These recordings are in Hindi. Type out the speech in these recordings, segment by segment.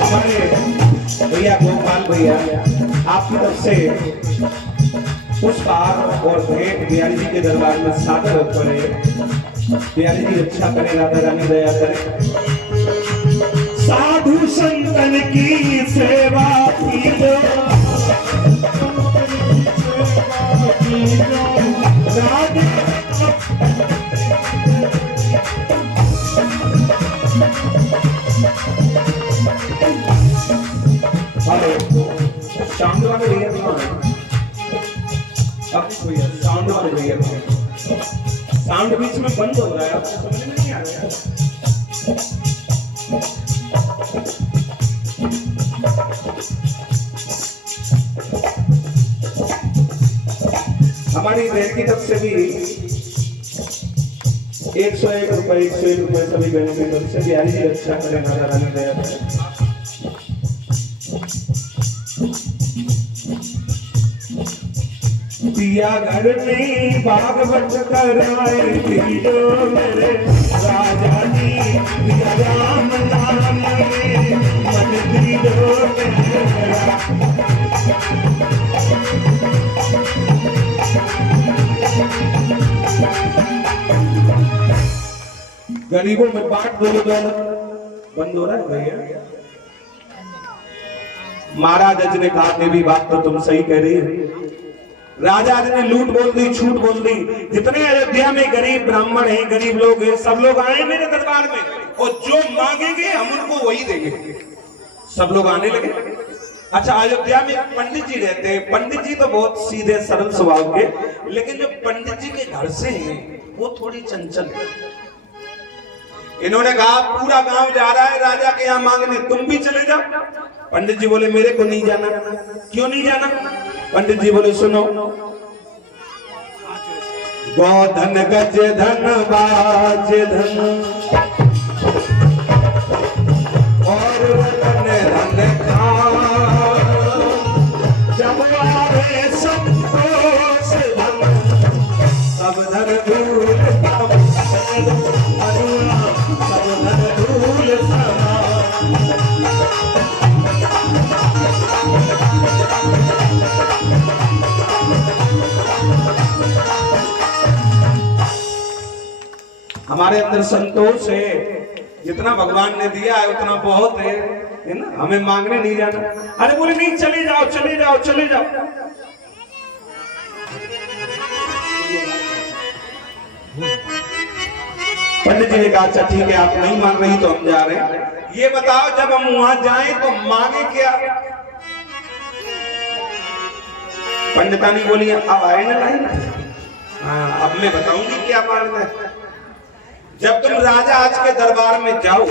हमारे भैया गोपाल भैया आपकी तरफ से पुष्पहार और भेंट बिहारी जी के दरबार में सादर करे। बिहारी जी अच्छा करे, राधा रानी दया करे। साधु संतन की सेवा कीजो, साउंड वाले भैया साउंड वाले भैया साउंड बीच में बंद हो रहा है, आपको समझ में नहीं आ रहा। हमारी बहन की तरफ से भी 101 रुपए सभी बहनों की तरफ से बिहारी जी अच्छा करें, राधा रानी दया करें। पिया घर में भागवत कराए दीजो मेरे राजा जी, पिया राम नाम में मन दीजो मेरा। गरीबों में बांट दो, बंद हो रहा है भैया। महाराज जी ने कहा देवी बात तो तुम सही कह रही है। राजा जी ने लूट बोल दी, छूट बोल दी। जितने अयोध्या में गरीब ब्राह्मण हैं, गरीब लोग हैं, सब लोग आए मेरे दरबार में और जो मांगेंगे हम उनको वही देंगे। सब लोग आने लगे। अच्छा, अयोध्या में पंडित जी रहते हैं। पंडित जी तो बहुत सीधे सरल स्वभाव के, लेकिन जो पंडित जी के घर से हैं वो थोड़ी चंचल है। इन्होंने कहा पूरा गांव जा रहा है राजा के यहाँ मांगने, तुम भी चले जाओ। पंडित जी बोले मेरे को नहीं जाना। क्यों नहीं जाना? पंडित जी बोले सुनो, गोधन गज धन बाज धन और रतन रन खान, जब आवे संतोष धन सब धन धूल सब धन धूल समा। हमारे अंदर संतोष है, जितना भगवान ने दिया है उतना बहुत है ना, हमें मांगने नहीं जाना। अरे बोले नहीं, चले जाओ चले जाओ चले जाओ। पंडित जी ने कहा अच्छा ठीक है, आप नहीं मांग रही तो हम जा रहे हैं। ये बताओ जब हम वहां जाएं तो मांगे क्या? पंडितानी बोली अब आए ना लाइन। हाँ, अब मैं बताऊंगी क्या मांगना है। जब तुम राजा आज के दरबार में जाओ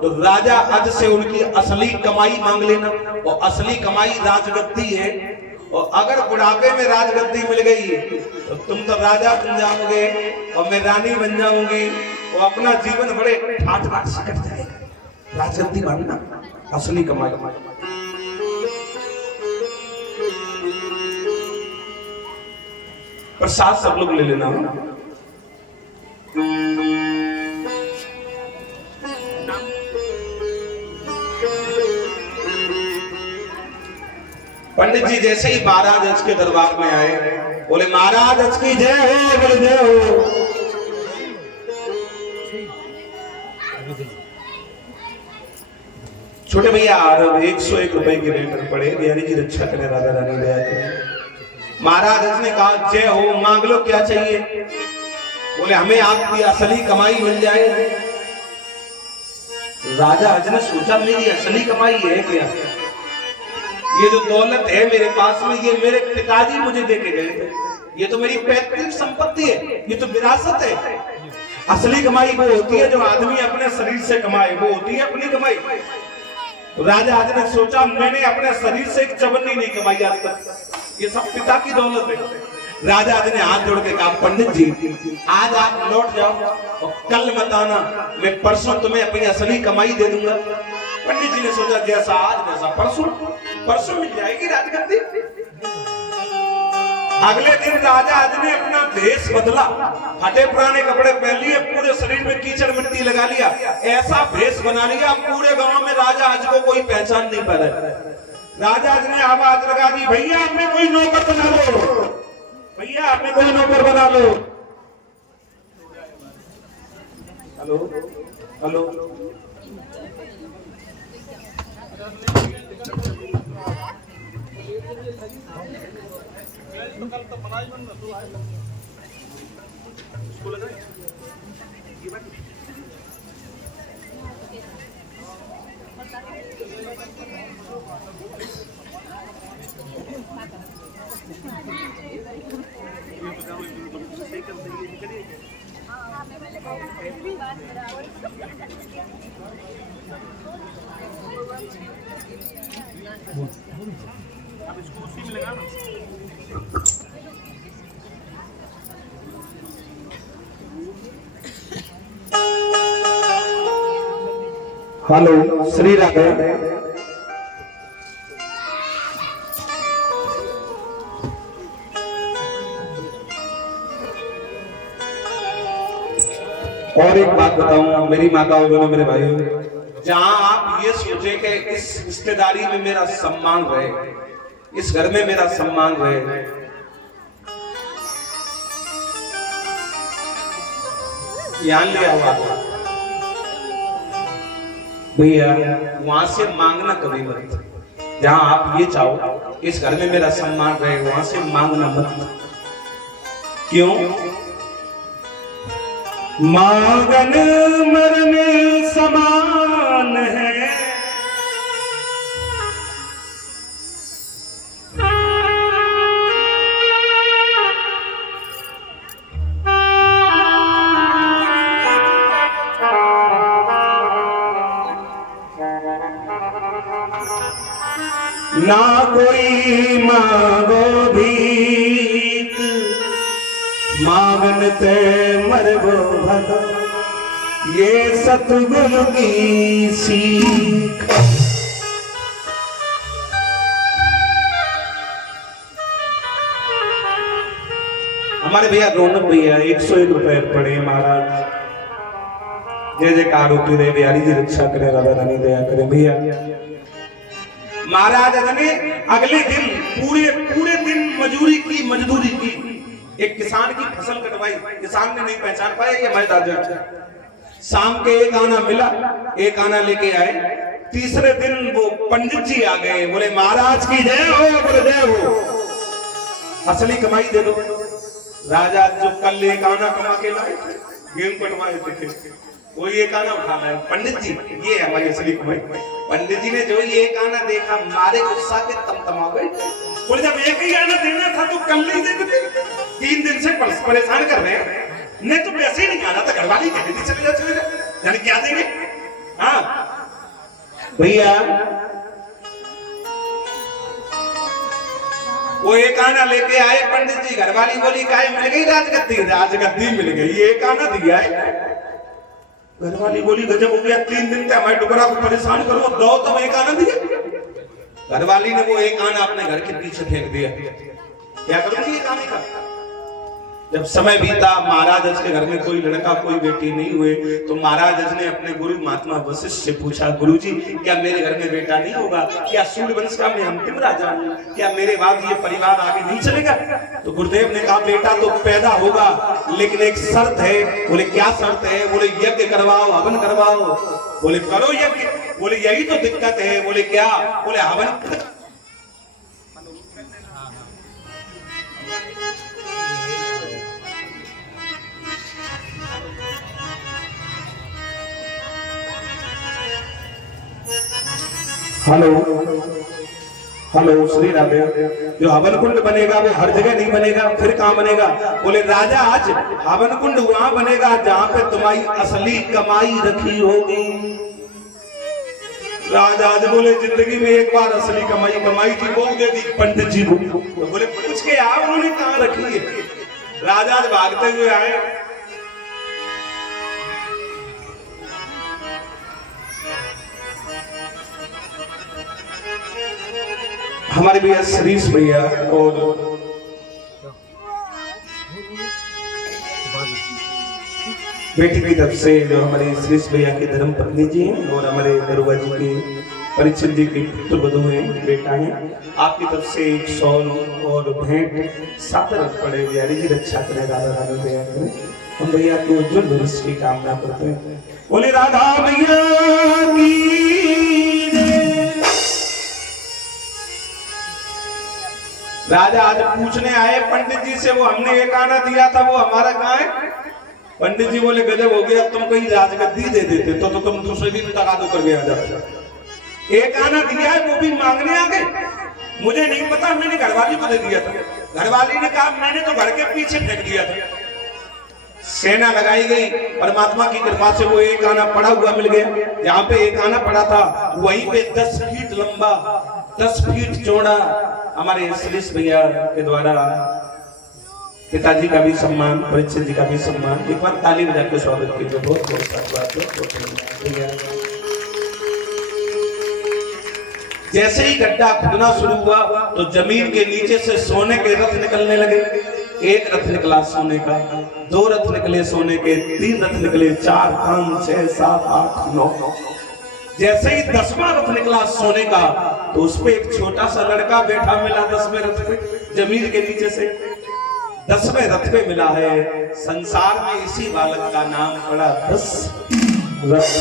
तो राजा आज से उनकी असली कमाई मांग लेना, और असली कमाई राजगद्दी है। और अगर बुढ़ापे में राजगद्दी मिल गई तो तुम तो राजा बन जाओगे और मैं रानी बन जाऊंगी, और अपना जीवन बड़े ठाठ ठाठ से कट जाएगा। राजगद्दी मांगना असली कमाई। प्रसाद सब लोग ले लेना। पंडित जी जैसे ही महाराज अच के दरबार में आए, बोले महाराज अच की जय हो, बोले जय हो। छोटे भैया 101 रुपए के रेट पड़े। बिहारी जी रक्षा करे, राधा रानी दया करे। महाराज अच ने कहा जय हो, मांग लो क्या चाहिए। बोले हमें आपकी असली कमाई मिल जाए। राजा अज ने सोचा मेरी असली कमाई है क्या? ये जो दौलत है मेरे पास में, ये मेरे पिताजी मुझे देके गए थे। ये तो मेरी पैतृक संपत्ति है, ये तो विरासत है। असली कमाई वो होती है जो आदमी अपने शरीर से कमाए, वो होती है अपनी कमाई। तो राजा आज ने सोचा मैंने अपने शरीर से एक चवन्नी नहीं कमाई आज तक, ये सब पिता की दौलत है। राजा आज ने हाथ जोड़ के कहा पंडित जी आज आप लौट जाओ और कल मत आना, मैं परसों तुम्हें अपनी असली कमाई दे दूंगा। पंडित जी ने सोचा जैसा आज वैसा परसों, परसों मिल जाएगी राजगद्दी। अगले दिन राजा आज ने अपना भेष बदला, फटे पुराने कपड़े पहन लिए, पूरे शरीर में कीचड़ मिट्टी लगा लिया, ऐसा भेष बना लिया पूरे गांव में राजा आज को कोई पहचान नहीं पा रहा। राजा आज ने आवाज लगा दी, भैया हमें कोई नौकर बना लो, भैया हमें कोई नौकर बना लो। हेलो हेलो, अब इसको उसी में लगा ना। हेलो, श्री राधे। और एक बात बताऊं मेरी माताओं बहनों मेरे भाइयों, जहां आप ये सोचे कि इस रिश्तेदारी में मेरा सम्मान रहे, इस घर में मेरा सम्मान रहे, ध्यान लिया हुआ भैया, वहां से मांगना कभी मत। जहां आप ये चाहो इस घर में मेरा सम्मान रहे, वहां से मांगना मत। क्यों? मांगन मरने समान है, ना कोई मांगो भीख, मांगन ते मरगो भलो, ये सतगुरु की सीख। हमारे भैया रौनक भैया 101 रुपए पड़े महाराज। जय जयकार होती रहे, बिहारी जी रक्षा करे, राधा रानी दया करे। भैया महाराज ने अगले दिन पूरे दिन मजदूरी की। एक किसान की फसल कटवाई, किसान ने नहीं पहचान पाया ये मैं राजा। शाम के एक आना मिला, एक आना लेके आए। तीसरे दिन वो पंडित जी आ गए, बोले महाराज की जय हो, बोले जय हो, असली कमाई दे दो। राजा जो कल एक आना कमा के लाए थे, गेहूं कटवाए थे, वो एक आना उठा लाए। पंडित जी ये है हमारी असली कमाई। पंडित जी ने जो ये एक आना देखा, मारे गुस्सा के तमतमा गए। बोले जब एक ही आना देना था तो कल नहीं दे देते, 3 दिन से परेशान कर रहे हैं, नहीं तो पैसे ही नहीं आना था, घरवाली कहती थी चले जा, यानी क्या देंगे। हाँ भैया वो एक आना लेके आए पंडित जी, घरवाली बोली काहे मिल गई राजगद्दी मिल गई, ये एक आना दिया है। घरवाली बोली गजब हो गया, 3 दिन तक हमारे टुकड़ा को परेशान करो, दो तो एक आना दिया। घरवाली ने वो एक आना अपने घर के पीछे फेंक दिया। क्या करूंगी एक आने का? जब समय बीता, महाराज के घर में कोई लड़का कोई बेटी नहीं हुए, तो महाराज ने अपने गुरु महात्मा वशिष्ठ से पूछा, गुरुजी क्या मेरे घर में बेटा नहीं होगा? क्या सूर्यवंश का मैं अंतिम राजा हूं? क्या मेरे बाद ये परिवार आगे नहीं चलेगा? तो गुरुदेव ने कहा बेटा तो पैदा होगा, लेकिन एक शर्त है। बोले क्या शर्त है? बोले यज्ञ करवाओ, हवन करवाओ। बोले करो यज्ञ। बोले यही तो दिक्कत है। बोले क्या? बोले हवन। Hello hello, Shri Radhe. जो हवन कुंड बनेगा वो हर जगह नहीं बनेगा, फिर कहां बनेगा? बोले राजा आज हवन कुंड वहां बनेगा जहां पे तुम्हारी असली कमाई रखी होगी। राजा आज बोले जिंदगी में एक बार असली कमाई थी, वो दे दी पंडित जी को। तो बोले पूछ के आओ उन्होंने कहां रखी है। राजा आज भागते हुए आए, हमारे भैया श्रीश भैया और बेटी की तरफ से जो हमारे श्रेष्ठ भैया के धर्म पत्नी जी हैं और हमारे दरोगा जी के परीक्षित जी के पुत्र वधू हैं, बेटा हैं, आपकी तरफ से एक शॉल और भेंट सादर पड़े। बिहारी जी रक्षा करें, राधा रानी दया करें। हम भैया को उज्जवल भविष्य की कामना करते हैं। बोले राधा भैया की जय। राजा आज पूछने आए पंडित जी से, वो हमने एक आना दिया था वो हमारा कहाँ है? पंडित जी बोले गजब हो गया, तुम कहीं राजगद्दी दे देते तो तुम दूसरे दिन तगादो कर गया जाते। एक आना दिया है वो भी मांगने आ गए। मुझे नहीं पता, मैंने घरवाली को दे दिया था। घरवाली ने कहा मैंने तो घर के पीछे फेंक दिया था। सेना लगाई गई, परमात्मा की कृपा से वो एक आना पड़ा हुआ मिल गया। जहाँ पे एक आना पड़ा था वहीं पे 10 फीट लंबा 10 फीट चौड़ा हमारे श्रेष्ठ भैया के द्वारा पिताजी का भी सम्मान, परीक्षित जी का भी सम्मान। एक बार ताली बजा के स्वागत कीजिए। बहुत बहुत धन्यवाद। जैसे ही गड्ढा खुदना शुरू हुआ तो जमीन के नीचे से सोने के रथ निकलने लगे। एक रथ निकला सोने का, 2 रथ निकले सोने के, 3 रथ निकले, 4, 5, 6, 7, 8, 9। जैसे ही 10वां रथ निकला सोने का तो उस पे एक छोटा सा लड़का बैठा मिला 10वें रथ पे, जमीन के नीचे से 10वें रथ पे मिला है। संसार में इसी बालक का नाम पड़ा 10 रथ।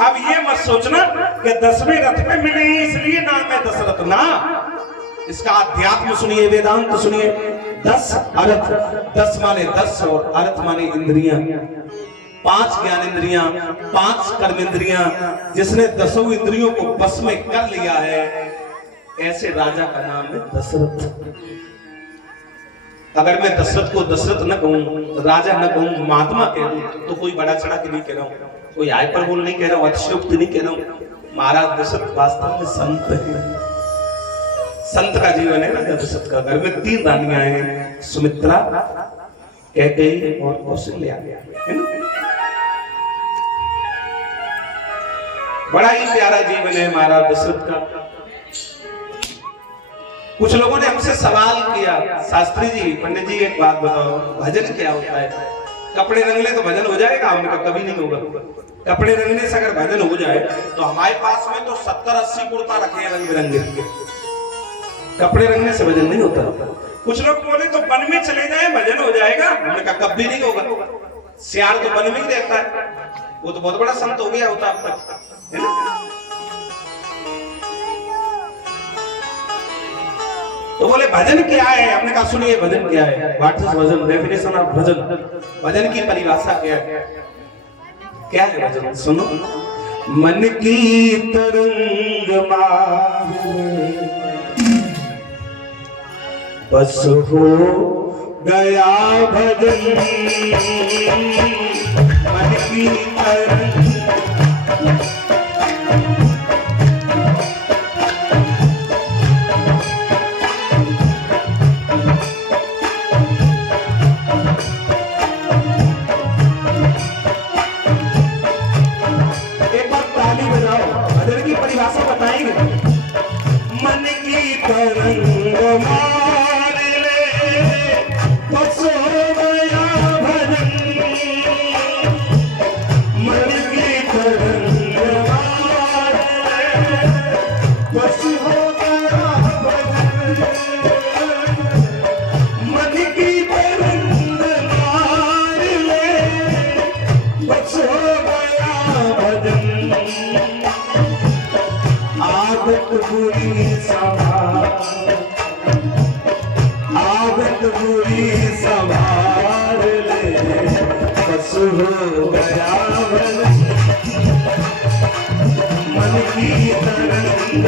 अब ये मत सोचना कि 10वें रथ पे मिले इसलिए नाम है दशरथ ना। इसका अध्यात्म सुनिए, वेदांत सुनिए। 10 अर्थ, 10 माने 10 और अर्थ माने इंद्रियां। 5 ज्ञान इंद्रियां, 5 कर्म इंद्रियां। जिसने 10 इंद्रियों को बस में कर लिया है, ऐसे राजा का नाम है दशरथ। अगर मैं दशरथ को दशरथ न कहूं, राजा न कहूं, महात्मा कह दूं तो कोई बड़ा चढ़ा के नहीं कह रहा हूं, कोई हाइपर बोल नहीं कह रहा हूं, अतिशयोक्ति नहीं कह रहा हूं। महाराज दशरथ वास्तव में संत है। संत का जीवन है ना दशरथ का। घर में 3 रानियां हैं, सुमित्रा, कैकेयी और कौशल्या, है ना। बड़ा ही प्यारा जीवन है महाराज दशरथ का। कुछ लोगों ने हमसे सवाल किया, शास्त्री जी, पंडित जी एक बात बताओ, भजन क्या होता है? कपड़े रंग ले तो भजन हो जाएगा? हमने कहा कभी नहीं होगा। कपड़े रंगने से अगर भजन हो जाए तो हमारे पास में तो 70-80 कुर्ता रखे हैं रंग बिरंगे। कपड़े रंगने से भजन नहीं होता। कुछ लोग बोले तो वन में चले जाए भजन हो जाएगा। हमने कहा कभी नहीं होगा। सियार तो वन में ही रहता है, वो तो बहुत बड़ा संत हो गया होता अब तक, है ना। तो बोले भजन क्या है? हमने कहा सुनिए भजन क्या है। What is bhajan? Definition of bhajan. Bhajan की परिभाषा क्या है? क्या है भजन? सुनो। मन की तरंग मारे बस हो गया भजन। मन की तरंग मन की तरंग मार ले बस हो गया भजन। मन की तरंग मार ले बस हो गया भजन। मन की तरंग मार ले बस हो गया भजन। आदत बुरी संभाल, आदत बुरी संभाल ले बस हो गया भजन। मन की तरंग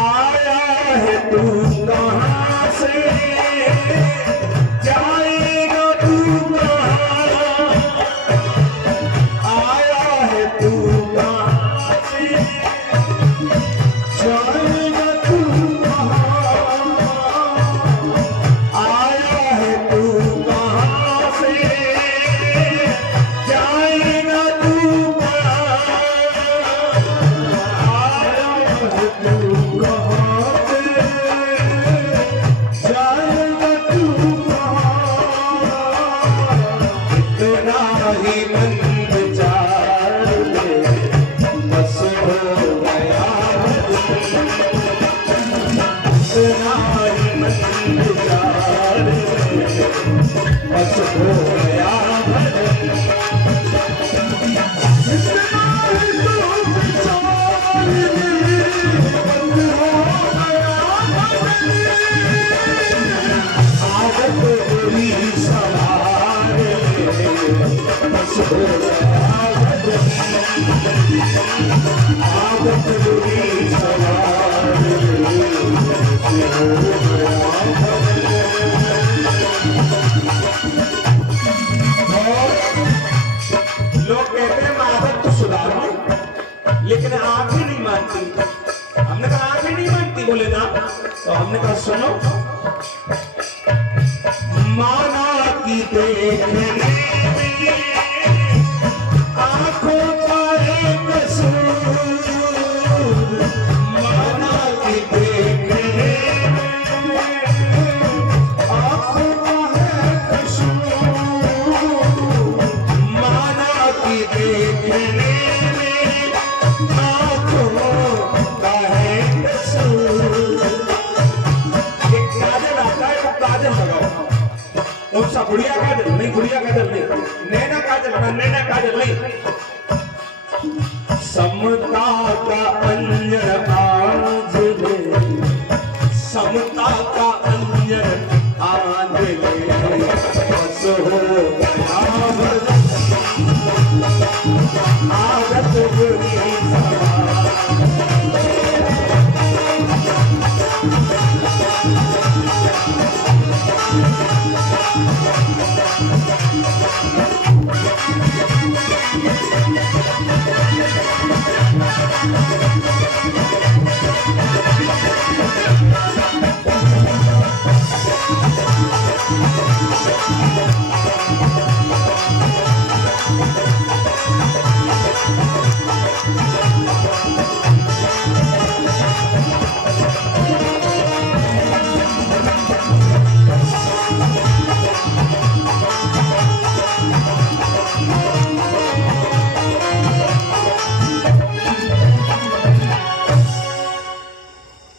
आया विचार बस हो गया लोग कहते हैं आदत तो सुधार लो, लेकिन आप ही नहीं मानती। हमने कहा आप ही नहीं मानती, बोले ना। तो हमने कहा सुनो, माना की देखने में आंखों का एक कसूर, माना की देखने में आंखों का है कसूर, माना की देखने में आंखों का है कसूर। एक काजल आता है, वो काजल लगाओ, कौन सा गुड़िया काजल नहीं, गुड़िया काजल नहीं, नैना काजल ना, नैना काजल नहीं, समता का अंजन आज ले, समता का अंजन आज ले, बस हो आदत बुरी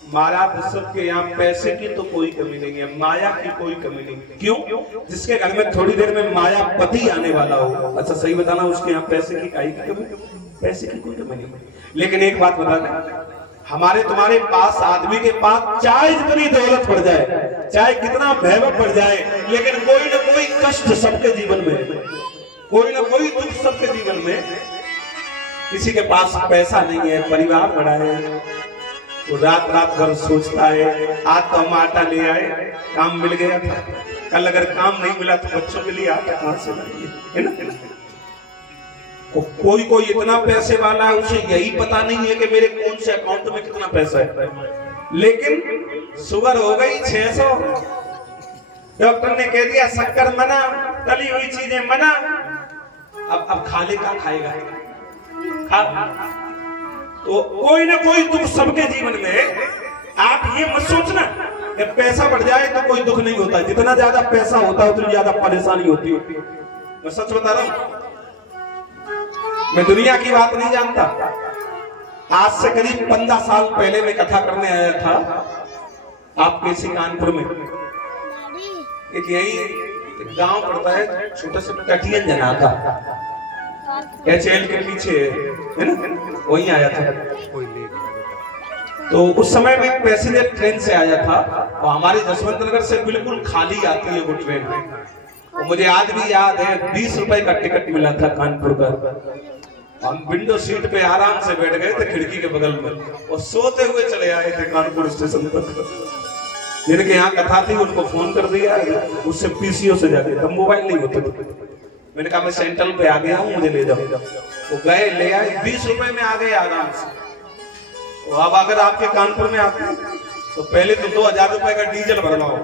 महाराज। सबके यहाँ पैसे की तो कोई कमी नहीं है, माया की कोई कमी नहीं। क्यों? जिसके घर में थोड़ी देर में माया पति आने वाला हो, अच्छा सही बताना, उसके यहाँ पैसे की काई की कमी, पैसे की कोई कमी नहीं। लेकिन एक बात बता दें, हमारे तुम्हारे पास, आदमी के पास चाहे जितनी दौलत बढ़ जाए, चाहे कितना वैभव बढ़ जाए, लेकिन कोई ना कोई कष्ट सबके जीवन में, कोई ना कोई दुख सबके जीवन में। किसी के पास पैसा नहीं है, परिवार बड़ा है, तो रात रात भर सोचता है, आज तो हम आटा ले आए, काम मिल गया था, कल अगर काम नहीं मिला तो बच्चों के लिए आटा कहां से लाएंगे, है ना। कोई इतना पैसे वाला है, उसे यही पता नहीं है कि मेरे कौन से अकाउंट में कितना पैसा है। लेकिन शुगर हो गई 600, डॉक्टर ने कह दिया शक्कर मना, तली हुई चीजें मना, अब खाले का खाएगा, तो कोई ना कोई दुख सबके जीवन में। आप ये मत सोचना कि पैसा बढ़ जाए तो कोई दुख नहीं होता, जितना ज्यादा पैसा होता है उतनी ज्यादा परेशानी होती है। मैं सच बता रहा हूं, मैं दुनिया की बात नहीं जानता। आज से करीब 15 साल पहले मैं कथा करने आया था आपके इसी कानपुर में। एक यही गांव पड़ता है, छोटा सा कटियन जना था, HL के पीछे है ना, वहीं आया था। तो उस समय में पैसेंजर ट्रेन से आया था, और हमारे जसवंत नगर से बिल्कुल खाली आती है वो ट्रेन। और मुझे आज भी याद है, 20 रुपए का टिकट मिला था कानपुर का। हम विंडो सीट पे आराम से बैठ गए थे खिड़की के बगल में, और सोते हुए चले आए थे कानपुर स्टेशन तक। जिनके यहाँ कथा थी उनको फोन कर दिया, उससे PCO से जाके, तब मोबाइल नहीं होते थे। मैंने कहा मैं सेंट्रल पे आ गया हूँ, मुझे ले जाओ। वो गए, ले आए, 20 रुपए में आ गए आराम से। तो अब अगर आपके कानपुर में आते हैं तो पहले तो 2000 रुपए का डीजल भरना हो,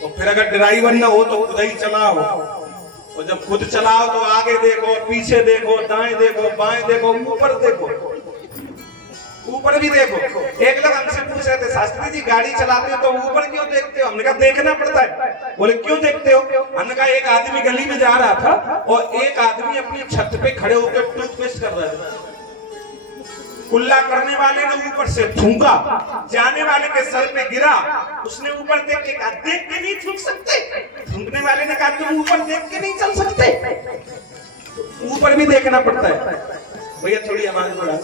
तो फिर अगर ड्राइवर ना हो तो खुद ही चलाओ, और जब खुद चलाओ तो आगे देखो, पीछे देखो, दाएं देखो, बाएं देखो, ऊपर देखो, ऊपर भी देखो। एक लोग हमसे पूछ रहे थे, शास्त्री जी गाड़ी चलाते हो तो ऊपर क्यों देखते हो? हमने कहा देखना पड़ता है। बोले क्यों देखते हो? हमने कहा एक आदमी गली में जा रहा था और एक आदमी अपनी छत पे खड़े होकर टूथपेस्ट कर रहा था। कुल्ला करने वाले ने ऊपर से थूका, जाने वाले के सर पे गिरा, उसने ऊपर देख के कहा देख के नहीं थूक सकते। थूकने वाले ने कहा तुम ऊपर देख के नहीं चल सकते, ऊपर भी देखना पड़ता है। भैया थोड़ी आवाज बढ़ा,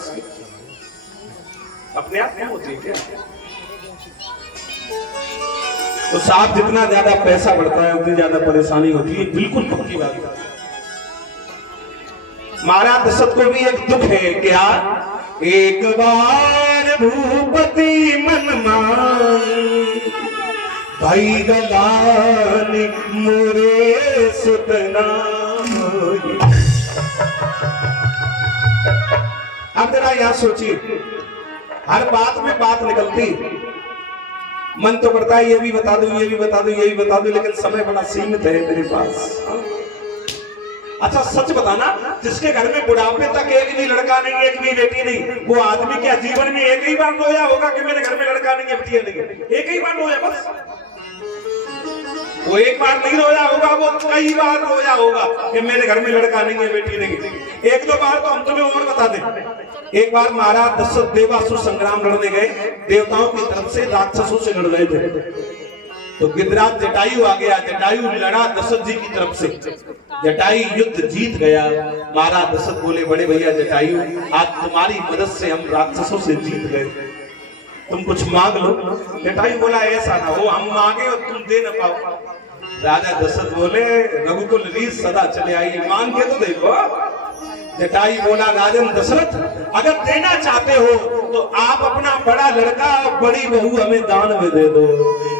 अपने आप क्या होती है क्या? तो साहब जितना ज्यादा पैसा बढ़ता है उतनी ज्यादा परेशानी होती है, बिल्कुल पक्की बात है। महाराज दशरथ को भी एक दुख है, क्या एक बार भूपति मन मान भाई गलानी मोरे सुतना। अब जरा यहां सोचिए, हर बात में बात निकलती, मन तो करता है ये भी बता दूं, ये भी बता दूं, ये भी बता दूं, लेकिन समय बड़ा सीमित है मेरे पास। अच्छा सच बताना, जिसके घर में बुढ़ापे तक एक भी लड़का नहीं, एक भी बेटी नहीं, वो आदमी क्या जीवन में एक ही बार रोया होगा कि मेरे घर में लड़का नहीं है, बेटियां नहीं है? एक ही बार रोया बस। वो एक बार नहीं रोया होगा, वो कई बार रोया होगा कि मेरे घर में लड़का नहीं है, बेटी नहीं है। एक दो बार तो हम तुम्हें और बता दें। एक बार महाराज दशरथ देवासुर संग्राम लड़ने गए, देवताओं की तरफ से राक्षसों से लड़ रहे थे। तो गिद्धराज जटायु आ गया, जटायु लड़ा दशरथ जी की तरफ से, जटायु युद्ध जीत गया। महाराज दशरथ बोले बड़े भैया जटायु, आज तुम्हारी मदद से हम राक्षसों से जीत गए, तुम कुछ मांग लो। जटायु बोला ऐसा ना हो, हम मांगे और तुम दे न पाओ। राजा दशरथ बोले रघुकुल रीत सदा चले आई, मांग के तो देखो। जटायु बोला राजन दशरथ, अगर देना चाहते हो तो आप अपना बड़ा लड़का बड़ी बहू हमें दान में दे दो।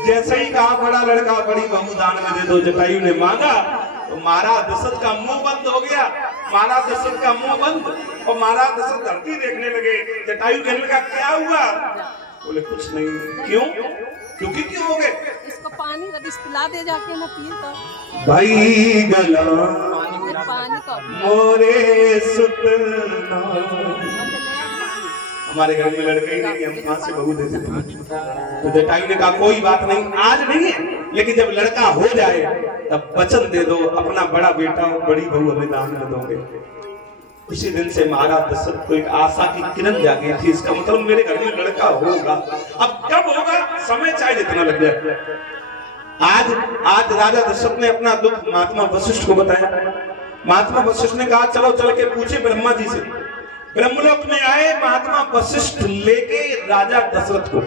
जैसे ही कहा बड़ा लड़का बड़ी बहू दान में दे दो, जटायु ने मांगा तो महाराज दशरथ का मुंह बंद हो गया। महाराज दशरथ का मुंह बंद और महाराज दशरथ धरती देखने लगे। जटायु कहने लगा क्या हुआ? बोले कुछ नहीं। क्यों? क्योंकि क्यों हो गए? इसको पानी रबिश पिला दे जाके, मैं पी तो भाई गला पानी का मोरे सुतना। हमारे घर में लड़के ही नहीं, हम कहां से बहू दे देते? तो जटायु ने कहा कोई बात नहीं, आज नहीं है, लेकिन जब लड़का हो जाए तब वचन दे दो, अपना बड़ा बेटा बड़ी बहू हमें दान में दोगे। उसी दिन से महाराज दशरथ को एक आशा की किरण जागी थी, इसका मतलब मेरे घर में लड़का होगा। अब कब होगा? समय चाहे जितना लग जाए। आज राजा दशरथ ने अपना दुख महात्मा वशिष्ठ को बताया। महात्मा वशिष्ठ ने कहा चलो चल के पूछे ब्रह्मा जी से। ब्रह्मलोक में आए महात्मा वशिष्ठ लेके राजा दशरथ को,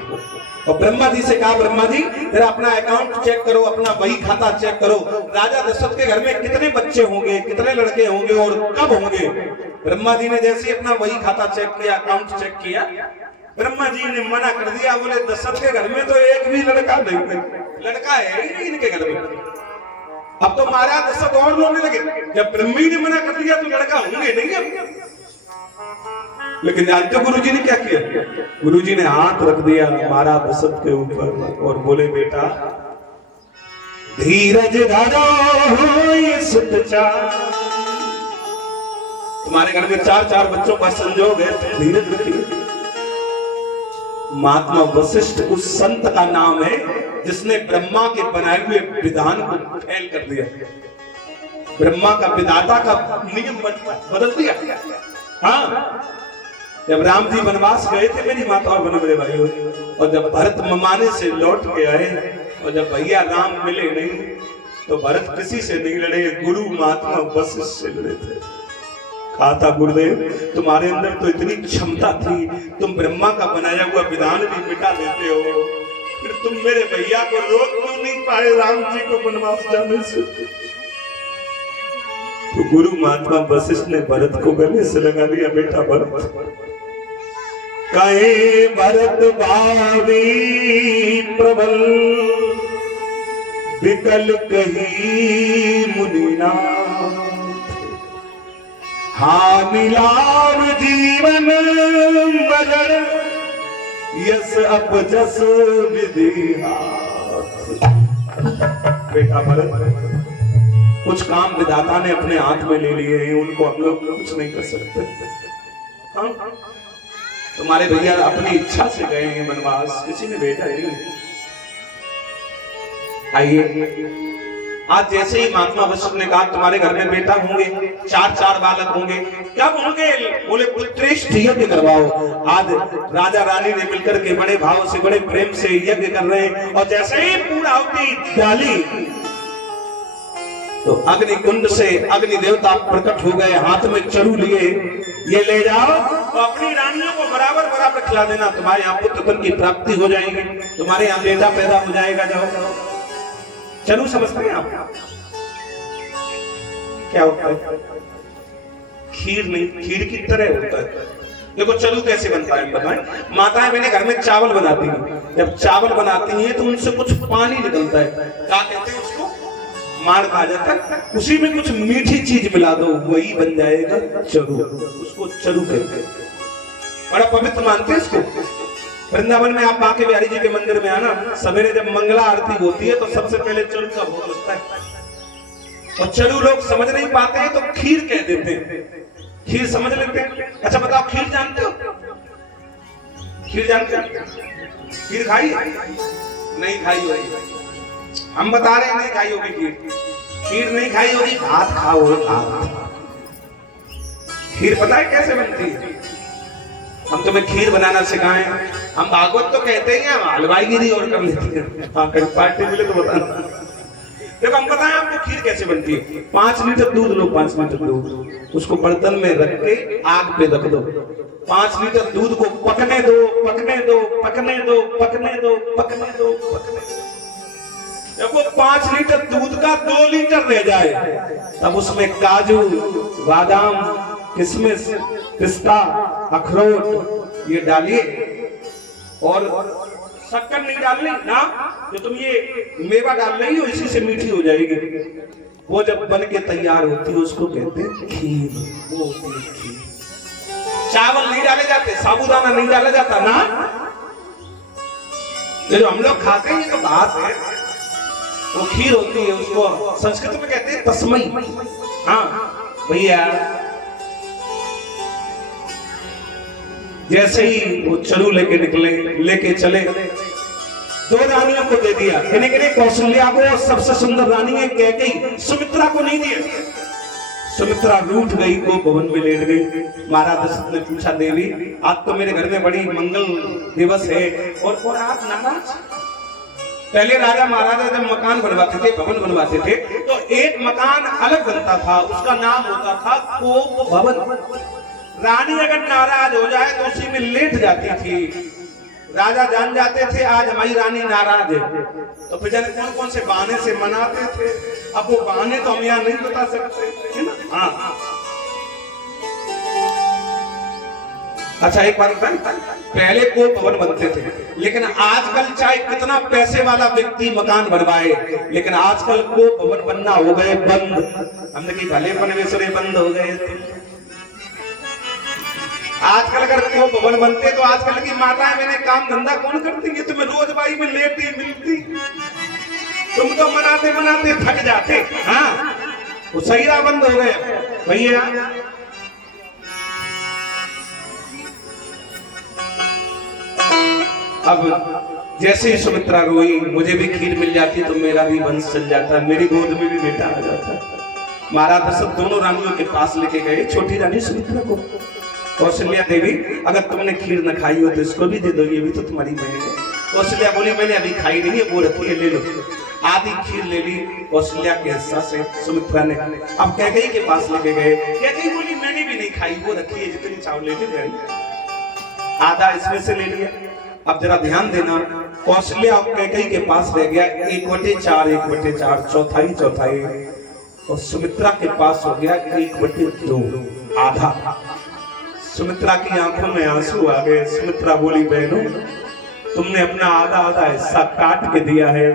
और ब्रह्मा जी से कहा ब्रह्मा जी जरा अपना अकाउंट चेक करो, अपना बही खाता चेक करो, राजा दशरथ के घर में कितने बच्चे होंगे, कितने लड़के होंगे और कब होंगे। ब्रह्मा जी ने जैसे अपना बही खाता चेक किया, अकाउंट चेक किया, ब्रह्मा जी ने मना कर दिया। बोले दशरथ के घर में तो एक भी लड़का नहीं है, लड़का है ही नहीं इनके घर में। अब तो महाराज दशरथ और रोने लगे, जब ब्रह्मा जी ने मना कर दिया तो लड़का होंगे नहीं। लेकिन जानते गुरुजी ने क्या किया? गुरुजी ने हाथ रख दिया महाराज दशरथ के ऊपर और बोले बेटा धीरज धरो तुम्हारे घर में 4 बच्चों का संजोग है, धीरज रखिए। महात्मा वशिष्ठ उस संत का नाम है जिसने ब्रह्मा के बनाए हुए विधान को फेल कर दिया, ब्रह्मा का विधाता का नियम बदल दिया। हाँ, जब राम जी वनवास गए थे मेरी माता और बने मेरे भाइयों, और जब भरत ममाने से लौट के आए और जब भैया राम मिले नहीं तो भरत किसी से नहीं लड़े, गुरु महात्मा वशिष्ठ से लड़े थे। कहा था गुरुदेव तुम्हारे अंदर तो इतनी क्षमता थी, तुम ब्रह्मा का बनाया हुआ विधान भी मिटा देते हो, फिर तुम मेरे भैया को रोक क्यों नहीं पाए राम जी को वनवास जाने से? तो गुरु महात्मा वशिष्ठ ने भरत को गले से लगा दिया, बेटा भरत कहे भरत भावी प्रबल विकल कही मुनिना, हानि लाभ जीवन मरण यस अपजस विधि। बेटा भरत कुछ काम विधाता ने अपने हाथ में ले लिए हैं, उनको हम लोग कुछ नहीं कर सकते। हाँ? तुम्हारे भैया अपनी इच्छा से गए हैं वनवास, किसी ने भेजा नहीं। आइए आज जैसे ही महात्मा वशिष्ठ ने कहा तुम्हारे घर में बेटा होंगे, 4 बालक होंगे, कब होंगे? बोले पुत्रेष्ठ यज्ञ करवाओ। आज राजा रानी ने मिलकर के बड़े भाव से बड़े प्रेम से यज्ञ कर रहे हैं। और जैसे ही पूर्णाहुति डाली तो अग्नि कुंड से अग्नि देवता प्रकट हो गए, हाथ में चरु लिए, ये ले जाओ तो अपनी रानियों को बराबर बराबर खिला देना, तुम्हारे यहाँ पुत्र की प्राप्ति हो जाएगी, तुम्हारे यहाँ बेटा पैदा हो जाएगा। जाओ चरु समझते हैं आप क्या होता है? खीर नहीं, खीर की तरह होता है। देखो चरु कैसे बनता है बताएं। माताएं मैंने घर में चावल बनाती हैं, जब चावल बनाती हैं तो उनसे कुछ पानी निकलता है, क्या कहते हैं उसको? माड़ कहा जाता है। उसी में कुछ मीठी चीज मिला दो, वही बन जाएगा चरु, उसको चरु कहते हैं। बड़ा पवित्र मानते हैं इसको। वृंदावन में आप बांके बिहारी जी के मंदिर में आना, सवेरे जब मंगला आरती होती है तो सबसे पहले चरु का भोग लगता है। और चरु लोग समझ नहीं पाते हैं तो खीर कह देते हैं, खीर समझ लेते हैं। अच्छा बताओ खीर जानते हो? खीर जानते हो? खीर खाई? नहीं खाई होगी, हम बता रहे हैं नहीं खाई होगी खीर। खीर नहीं खाई होगी, भात खाओ भात। खीर पता है कैसे बनती है? हम तुम्हें खीर बनाना सिखाएं। हम भागवत तो कहते ही हैं, हम हलवाईगिरी और कर लेते हैं। हाँ कहीं पार्टी मिले तो बताना। देखो हम बताएं आपको खीर कैसे बनती है। 5 लीटर दूध लो, 5 लीटर दूध, उसको बर्तन में रख के आग पे रख दो। 5 लीटर दूध को पकने दो, पकने दो, पकने दो, पकने दो, पकने दो, पकने दो। जब वो 5 लीटर दूध का 2 लीटर रह जाए तब उसमें काजू, बादाम, किशमिश, पिस्ता, अखरोट ये डालिए। और शक्कर नहीं डालनी ना, जो तुम ये मेवा डाल रही हो इसी से मीठी हो जाएगी। वो जब बन के तैयार होती है उसको कहते हैं खीर। वो होती है खीर। चावल नहीं डाले जाते, साबूदाना नहीं डाला जाता ना, ये जो हम लोग खाते हैं ये तो बात है। वो खीर होती है, उसको संस्कृत में कहते हैं तस्मई। हाँ भैया जैसे ही वो चरु लेके निकले, लेके चले, 2 रानियों को दे दिया। किन्हें? कौशल्या को, और सबसे सुंदर रानी है कैकेयी, सुमित्रा को नहीं दिया। सुमित्रा रूठ गई, को भवन में लेट गई। महाराज दशरथ ने पूछा देवी आज तो मेरे घर में बड़ी मंगल दिवस है और आप नाराज? पहले राजा महाराजा जब मकान बनवाते थे, भवन बनवाते थे तो एक मकान अलग बनता था, उसका नाम होता था कोप भवन। रानी अगर नाराज हो जाए तो उसी में लेट जाती थी। राजा जान जाते थे आज हमारी रानी नाराज है, तो फिर जाने कौन कौन से बहाने से मनाते थे। अब वो बहाने तो हम यहाँ नहीं बता सकते, है ना? हाँ अच्छा एक बात बताएं, पहले को भवन बनते थे, लेकिन आजकल चाहे कितना पैसे वाला व्यक्ति मकान बनवाए, लेकिन आजकल को भवन बनना हो गए बंद। हमने कि भले परमेश्वरे बंद हो गए। आजकल अगर को भवन बनते तो आजकल की माताएं मैंने काम धंधा कौन करती है? तुम्हें रोज बाई में लेटी मिलती, तुम तो मनाते मनाते थक जाते। हाँ वो सहीरा बंद हो गए भैया। अब जैसे ही सुमित्रा रोई, मुझे भी खीर मिल जाती तो मेरा भी वंश चल जाता, मेरी गोद में भी बेटा आ जाता। महाराज दशरथ दोनों रानियों के पास लेके गए, छोटी रानी सुमित्रा को। कौशल्या देवी अगर तुमने खीर न खाई हो तो इसको भी दे दो, ये भी तो तुम्हारी बहन है। कौशल्या बोली मैंने अभी खाई नहीं है, वो रखी है, ले लो। आधी खीर ले ली कौशल्या के हिस्सा से सुमित्रा ने। अब कैकेयी के पास लेके गए, कैकेयी बोली मैंने भी नहीं खाई, वो रखी है, जितनी चावल ले ली बहन, आधा इसमें से ले लिया। अब जरा ध्यान देना, कौशल्या कैकेयी के पास रह गया 1/4, 1/4, चौथाई चौथाई, और सुमित्रा के पास हो गया 1/2, आधा। सुमित्रा की आंखों में आंसू आ गए। सुमित्रा बोली बहनों तुमने अपना आधा आधा हिस्सा काट के दिया है,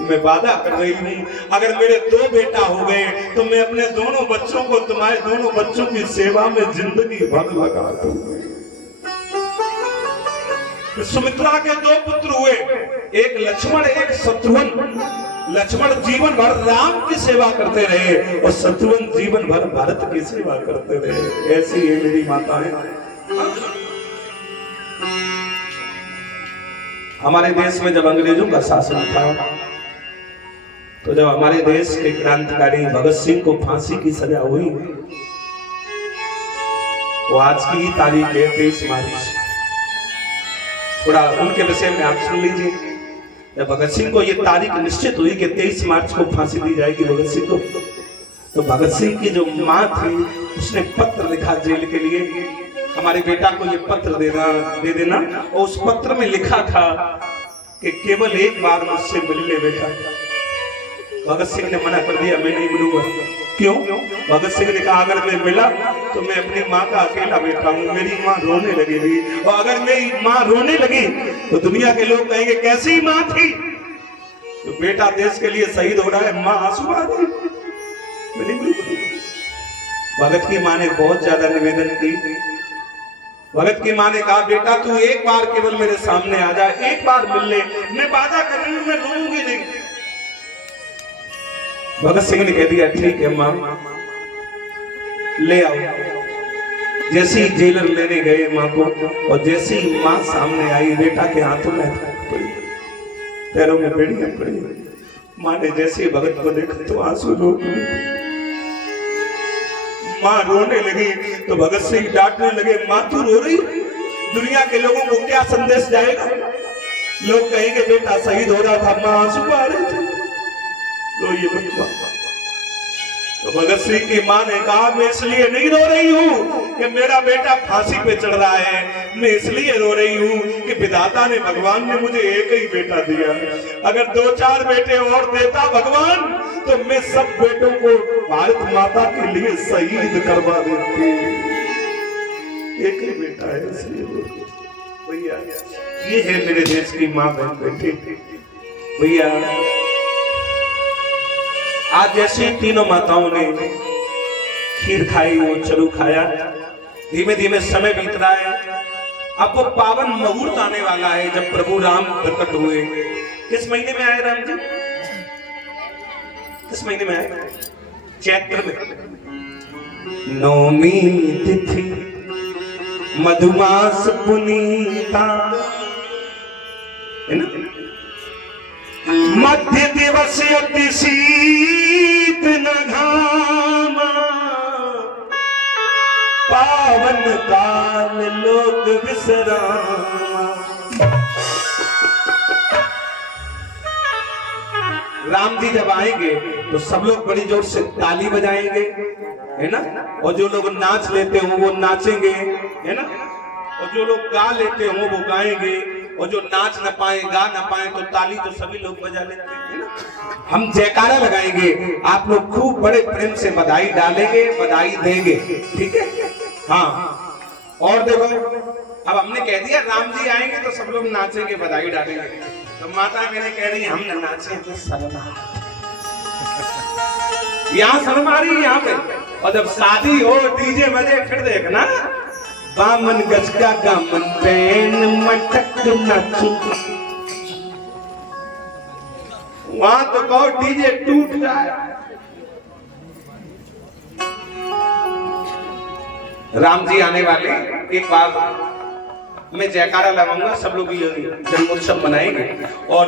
मैं वादा कर रही हूँ अगर मेरे 2 बेटा हो गए तो मैं अपने दोनों बच्चों को तुम्हारे दोनों बच्चों की सेवा में जिंदगी भर लगा दूंगी। सुमित्रा के 2 पुत्र हुए, एक लक्ष्मण एक शत्रुघ्न। लक्ष्मण जीवन भर राम की सेवा करते रहे और शत्रुघ्न जीवन भर भारत की सेवा करते रहे। ऐसी है मेरी माता है। हमारे देश में जब अंग्रेजों का शासन था तो जब हमारे देश के क्रांतिकारी भगत सिंह को फांसी की सजा हुई, वो आज की ही तारीख है 23 मार्च। थोड़ा उनके विषय में आप सुन लीजिए। जब भगत सिंह को ये तारीख निश्चित हुई कि 23 मार्च को फांसी दी जाएगी भगत सिंह को, तो भगत सिंह की जो माँ थी उसने पत्र लिखा जेल के लिए, हमारे बेटा को ये पत्र दे देना। और उस पत्र में लिखा था कि केवल एक बार मुझसे मिल ले बेटा। भगत सिंह ने मना कर दिया, मैं नहीं मिलूंगा। क्यों? भगत सिंह ने कहा अगर मैं मिला तो मैं अपनी माँ का अकेला बेटा हूँ, मेरी माँ रोने लगेगी, और अगर मेरी माँ रोने लगी तो दुनिया के लोग कहेंगे कैसी माँ थी, तो बेटा देश के लिए शहीद हो रहा है, माँ आंसू आ गई। भगत की माँ ने बहुत ज्यादा निवेदन की। भगत की माँ ने कहा बेटा तू एक बार केवल मेरे सामने आ जा, एक बार मिल ले, मैं वादा कर रही हूं मैं रोऊंगी नहीं। भगत सिंह ने कह दिया ठीक है माँ, ले आओ। जैसे ही जेलर लेने गए माँ को, और जैसे ही माँ सामने आई, बेटा के हाथों में पड़ी, पैरों में बेड़ियां पड़ी। माँ ने जैसे ही भगत को देखा तो आंसू रोक लिए। माँ रोने लगी तो भगत सिंह डांटने लगे, माँ तू रो रही, दुनिया के लोगों को क्या संदेश जाएगा? लोग कहेंगे बेटा शहीद हो रहा था, माँ आंसू आ रहे थे, तो ये बच्चा। तो भगत सिंह की माँ ने कहा मैं इसलिए नहीं रो रही हूँ कि मेरा बेटा फांसी पे चढ़ रहा है, मैं इसलिए रो रही हूँ कि विधाता ने, भगवान ने मुझे एक ही बेटा दिया। अगर 2-4 बेटे और देता भगवान तो मैं सब बेटों को भारत माता के लिए शहीद करवा देती। एक ही बेटा है इसलिए भैया, ये है मेरे देश की माँ बहन बेटे। भैया आज जैसे तीनों माताओं ने खीर खाई, वो चलू खाया, धीमे धीमे समय बीत रहा है। अब वो पावन मुहूर्त आने वाला है जब प्रभु राम प्रकट हुए। किस महीने में आए राम जी? किस महीने में आए? चैत्र में। नौमी तिथि मधुमास पुनीता, है ना? मध्य दिवस अति शीत न घामा, पावन काल लोक विश्रामा। राम जी जब आएंगे तो सब लोग बड़ी जोर से ताली बजाएंगे, है ना? और जो लोग नाच लेते हो वो नाचेंगे, है ना? और जो लोग गा लेते हो वो गाएंगे, और जो नाच न पाए गा न पाए तो ताली तो सभी लोग बजा लेते हैं, है ना? हम जयकारा लगाएंगे, आप लोग खूब बड़े प्रेम से बधाई डालेंगे, बधाई देंगे, ठीक है? हाँ। और देखो अब हमने कह दिया राम जी आएंगे तो सब लोग नाचेंगे, बधाई डालेंगे, तो माता मेरे कह रही हम न नाचे तो शर्म आ रही, यहाँ शर्म आ रही यहाँ पे। और जब शादी हो डीजे बजे फिर देखना, बामन गज का गामन पैन मटक नाचू, वहां तो बहुत डीजे टूट जाए। राम जी आने वाले, एक बार मैं जयकारा लगाऊंगा, सब लोग जन्मोत्सव मनाएंगे। और